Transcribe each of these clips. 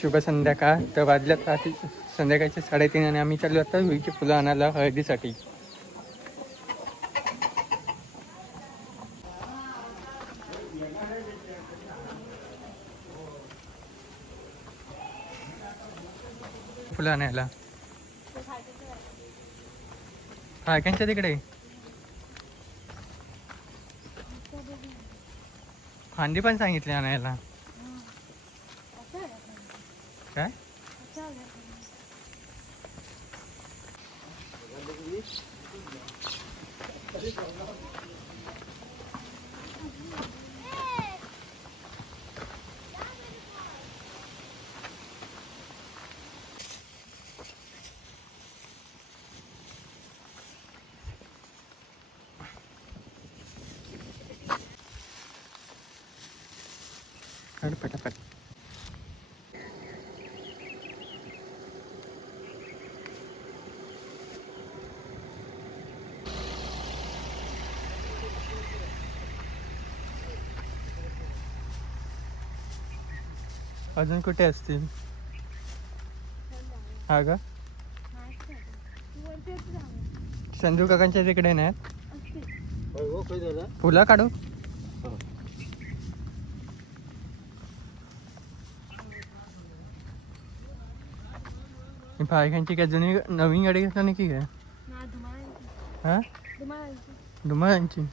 शुभ संध्याकाळ. तर वाजल्यात रात्री संध्याकाळचे 3:30 आणि आम्ही चाललो आता विळीची फुलं आणायला हळदीसाठी. फुलं आणायला फाळक्यांच्या तिकडे फांदी पण सांगितली आणायला. काय पटापट. अजून कुठे असतील? हा का संजू काकांच्या तिकडे नाही फुलं काढू. फाळक्यांची काय जुनी नवीन गाडी घेतला नाही की काय? हा धुमाळांची.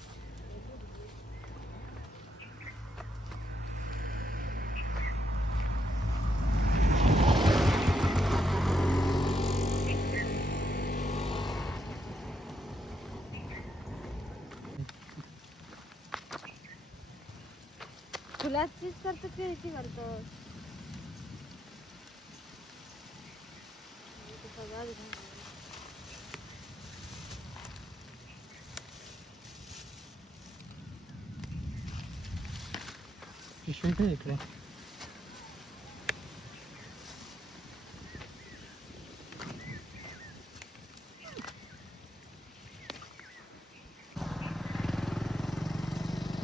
फुलाचीच करतो की ह्याची करतो? इकडे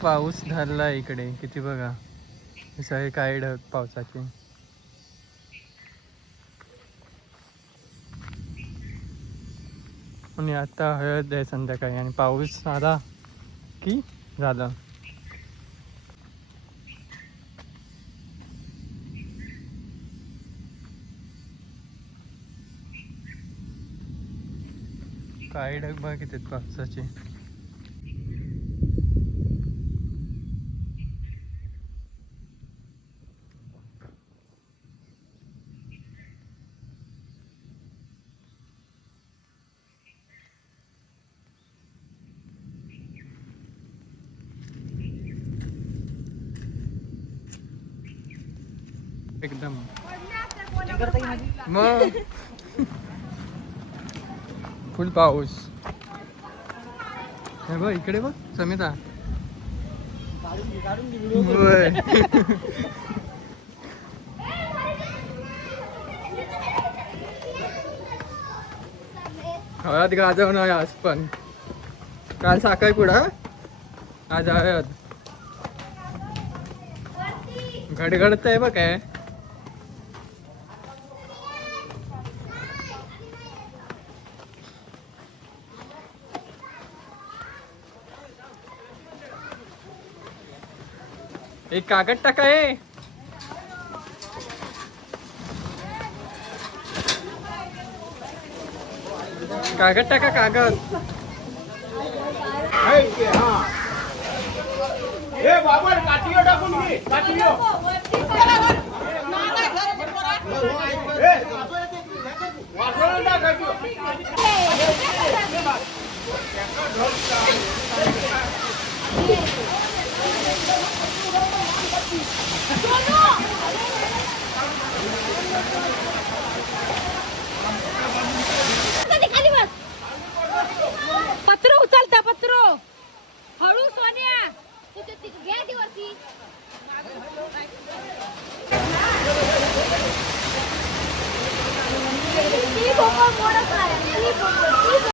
पाऊस धरला इकडे किती बघा. सगळे काय ढग पावसाचे. आणि आता हळद आहे संध्याकाळी आणि पाऊस आला की झालं. काय ढग बघ किती पावसाचे. एकदम मग फुल पाऊस. हे बघ इकडे बघ समिता. हळद गाजवण आज पण. काल साखरपुडा आज हळद. घडघडत आहे बघ काय. एक कागद टाकाय. कागद टाका कागद. बाबर काठीवर टाकून घे. काठीवर पत्र उचलता पत्र हळू सोन्या. घ्या ती वरती. ती मोडत नाही.